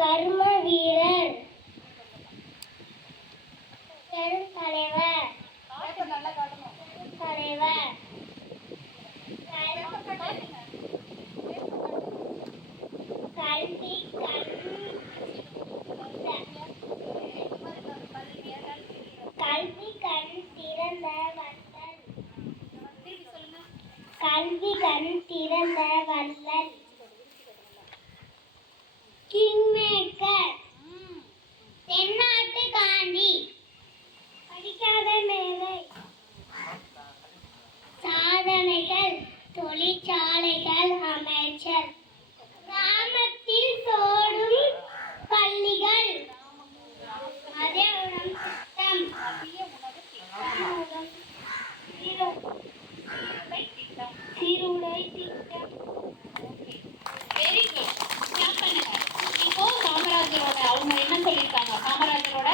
கர்ம வீரர். பெருந்தலைவர். தலைவர். கல்வி கண் திறந்த வள்ளல். கல்வி கண் திறந்த வள்ளல். கிங்மேக்கர். தென்னாட்டு காந்தி. படிக்காத மேதை. சாதனைகள் தொழிற்சாலைகள் அமைச்சர். கிராமத்தில் தோடும் பள்ளிகள். மதிய உணவு திட்டம். சீருடை திட்டம். Very good. கிளாப் பண்ணுங்க. இப்போ காமராஜரோட அவங்க என்ன சொல்லியிருக்காங்க? காமராஜரோட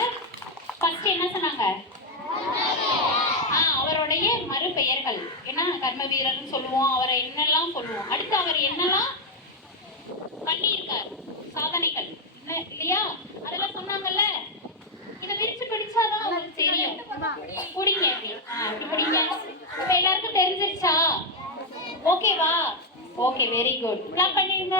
ஃபர்ஸ்ட் என்ன சொன்னாங்க? அவருடைய மறுபெயர்கள் என்ன? கர்ம வீரர்னு சொல்லுவோம். அவரை என்னெல்லாம் சொல்லுவோம். அடுத்து அவர் என்னெல்லாம் பண்ணியிருக்கார், சாதனைகள் இல்லையா? அதெல்லாம் சொன்னாங்கல்ல. இதை விரிச்சு படிச்சாதான் உங்களுக்கு தெரியும். குடிங்க அப்படி குடிங்க. இப்ப எல்லாருக்கும் தெரிஞ்சிருச்சா? ஓகேவா? Okay, very good. கிளாப் பண்ணிருங்க.